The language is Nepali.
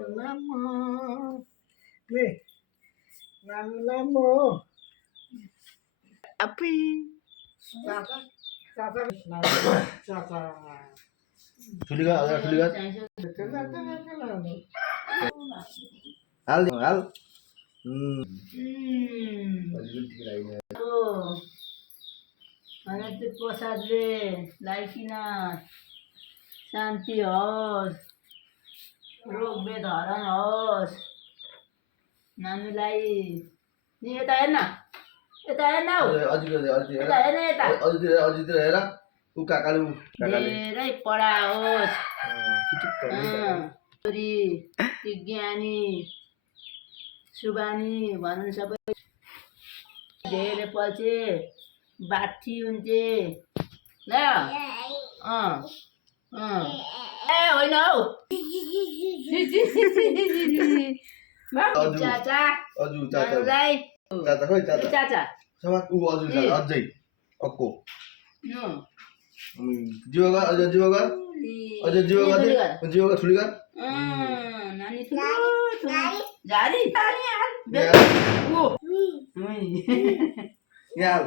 Namo. Nih, namo. Api. Caca. Caca. Caca. Tulikan, ada tulikan. Hal, hal. अनंत प्रसादले लाइकिन शान्ति होस्, रोग बेधरण होस्। नानीलाई नि यता हेर्न, यता हेर्न हौ, यता हेर्न, यता अजित हेर उ काकाले धेरै पढाओस्। छोरी विज्ञानी सुबानी भन्नु सबै धेरै पछि बाठी हुन्थे ल। ए होइन हौ चाचा अजु चाचा नानुलाई चाचा खोइ चाचा चाचा समाज उ अजु चाचा अझै अक्को नो जीवगा अझ जीवगा अझ जीवगा जीवगा ठुलीगा नानी ठुलो झारी यहाँ